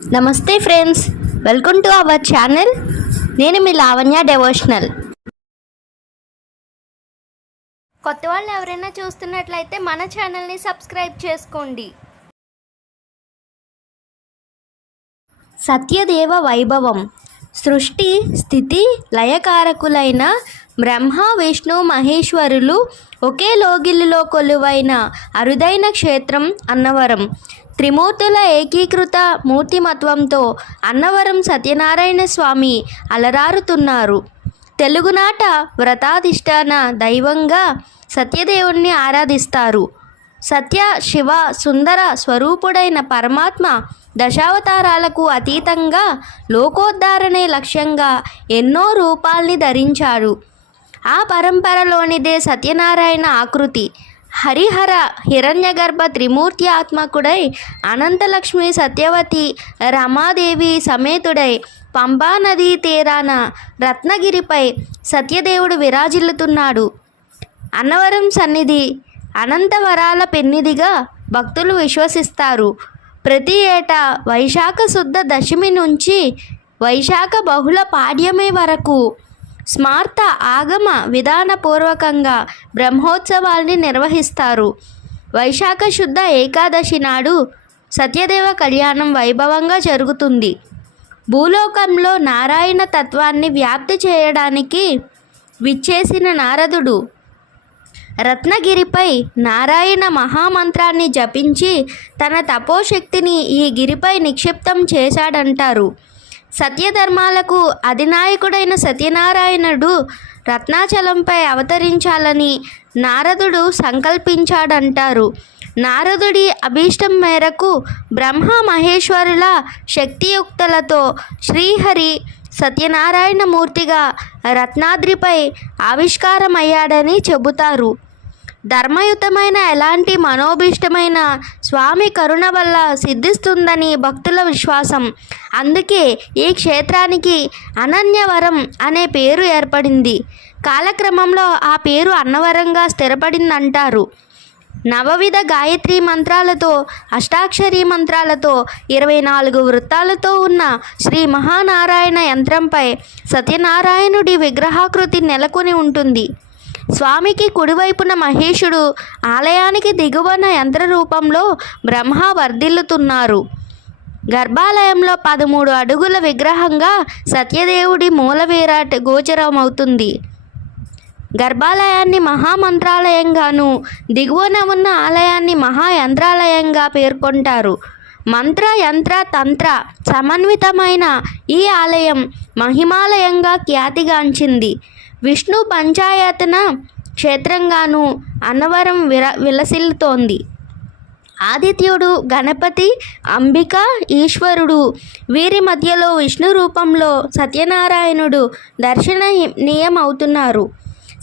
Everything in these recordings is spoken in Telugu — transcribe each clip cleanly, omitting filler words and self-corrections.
నమస్తే friends, welcome to our channel. నేను మీ లావణ్య డెవోషనల్. కొత్త వాళ్ళు ఎవరైనా చూస్తున్నట్లయితే మన ఛానల్ని సబ్స్క్రైబ్ చేసుకోండి. సత్యదేవ వైభవం. సృష్టి స్థితి లయకారకులైన బ్రహ్మ విష్ణు మహేశ్వరులు ఒకే లోగిలిలో కొలువైన అరుదైన క్షేత్రం అన్నవరం. త్రిమూర్తుల ఏకీకృత మూర్తిమత్వంతో అన్నవరం సత్యనారాయణ స్వామి అలరారుతున్నారు. తెలుగునాట వ్రతాధిష్టాన దైవంగా సత్యదేవుణ్ణి ఆరాధిస్తారు. సత్య శివ సుందర స్వరూపుడైన పరమాత్మ దశావతారాలకు అతీతంగా లోకోద్ధారణే లక్ష్యంగా ఎన్నో రూపాల్ని ధరించాడు. ఆ పరంపరలోనిదే సత్యనారాయణ ఆకృతి. హరిహర హిరణ్యగర్భ త్రిమూర్తి ఆత్మకుడై అనంతలక్ష్మి సత్యవతి రమాదేవి సమేతుడై పంపానదీ తీరాన రత్నగిరిపై సత్యదేవుడు విరాజిల్లుతున్నాడు. అన్నవరం సన్నిధి అనంత వరాల పెన్నిదిగా భక్తులు విశ్వసిస్తారు. ప్రతి ఏటా వైశాఖ శుద్ధ దశమి నుంచి వైశాఖ బహుళ పాడ్యమి వరకు స్మార్త ఆగమ విధానపూర్వకంగా బ్రహ్మోత్సవాల్ని నిర్వహిస్తారు. వైశాఖ శుద్ధ ఏకాదశి నాడు సత్యదేవ కళ్యాణం వైభవంగా జరుగుతుంది. భూలోకంలో నారాయణ తత్వాన్ని వ్యాప్తి చేయడానికి విచ్చేసిన నారదుడు రత్నగిరిపై నారాయణ మహామంత్రాన్ని జపించి తన తపోశక్తిని ఈ గిరిపై నిక్షిప్తం చేశాడంటారు. సత్యధర్మాలకు అధినాయకుడైన సత్యనారాయణుడు రత్నాచలంపై అవతరించాలని నారదుడు సంకల్పించాడంటారు. నారదుడి అభీష్టం మేరకు బ్రహ్మ మహేశ్వరుల శక్తియుక్తులతో శ్రీహరి సత్యనారాయణ మూర్తిగా రత్నాద్రిపై ఆవిష్కారమయ్యాడని చెబుతారు. ధర్మయుతమైన ఎలాంటి మనోభీష్టమైన స్వామి కరుణ వల్ల సిద్ధిస్తుందని భక్తుల విశ్వాసం. అందుకే ఈ క్షేత్రానికి అనన్యవరం అనే పేరు ఏర్పడింది. కాలక్రమంలో ఆ పేరు అన్నవరంగా స్థిరపడిందంటారు. నవవిధ గాయత్రి మంత్రాలతో అష్టాక్షరీ మంత్రాలతో 24 వృత్తాలతో ఉన్న శ్రీ మహానారాయణ యంత్రంపై సత్యనారాయణుడి విగ్రహాకృతి నెలకొని ఉంటుంది. స్వామికి కుడివైపున మహేశుడు, ఆలయానికి దిగువన యంత్ర రూపంలో బ్రహ్మ వర్ధిల్లుతున్నారు. గర్భాలయంలో 13 అడుగుల విగ్రహంగా సత్యదేవుడి మూల విరాట్ గోచరమవుతుంది. గర్భాలయాన్ని మహామంత్రాలయంగాను, దిగువన ఉన్న ఆలయాన్ని మహాయంత్రాలయంగా పేర్కొంటారు. మంత్ర యంత్ర తంత్ర సమన్వితమైన ఈ ఆలయం మహిమాలయంగా ఖ్యాతిగాంచింది. విష్ణు పంచాయతన క్షేత్రంగాను అన్నవరం విలసిల్లుతోంది. ఆదిత్యుడు, గణపతి, అంబిక, ఈశ్వరుడు వీరి మధ్యలో విష్ణు రూపంలో సత్యనారాయణుడు దర్శనీయమవుతున్నారు.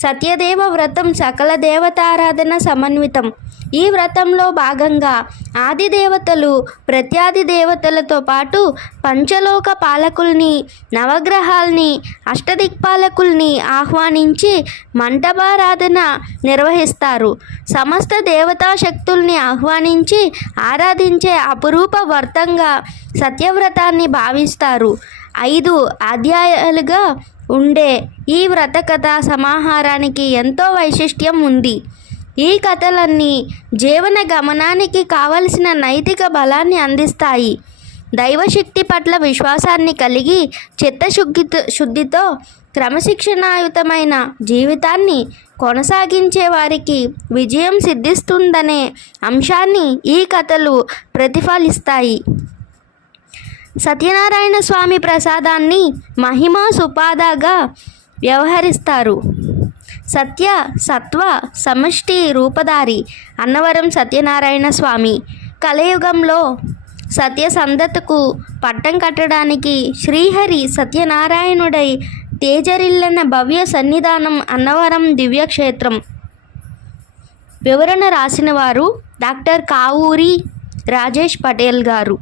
సత్యదేవ వ్రతం సకల దేవతారాధన సమన్వితం. ఈ వ్రతంలో భాగంగా ఆది దేవతలు ప్రత్యాది దేవతలతో పాటు పంచలోక పాలకుల్ని, నవగ్రహాల్ని, అష్టదిక్పాలకుల్ని ఆహ్వానించి మంటపారాధన నిర్వహిస్తారు. సమస్త దేవతా శక్తుల్ని ఆహ్వానించి ఆరాధించే అపురూప వ్రతంగా సత్యవ్రతాన్ని భావిస్తారు. 5 అధ్యాయాలుగా ఉండే ఈ వ్రత కథ సమాహారానికి ఎంతో వైశిష్ట్యం ఉంది. ఈ కథలన్నీ జీవన గమనానికి కావలసిన నైతిక బలాన్ని అందిస్తాయి. దైవశక్తి పట్ల విశ్వాసాన్ని కలిగి చిత్తశుద్ధితో క్రమశిక్షణాయుతమైన జీవితాన్ని కొనసాగించే వారికి విజయం సిద్ధిస్తుందనే అంశాన్ని ఈ కథలు ప్రతిఫలిస్తాయి. సత్యనారాయణ స్వామి ప్రసాదాన్ని మహిమా సుపాదాగా వ్యవహరిస్తారు. సత్య సత్వ సమష్టి రూపధారి అన్నవరం సత్యనారాయణ స్వామి కలియుగంలో సత్యసంధతకు పట్టం కట్టడానికి శ్రీహరి సత్యనారాయణుడై తేజరిల్లన భవ్య సన్నిధానం అన్నవరం దివ్యక్షేత్రం. వివరణ రాసిన వారు డాక్టర్ కావూరి రాజేష్ పటేల్ గారు.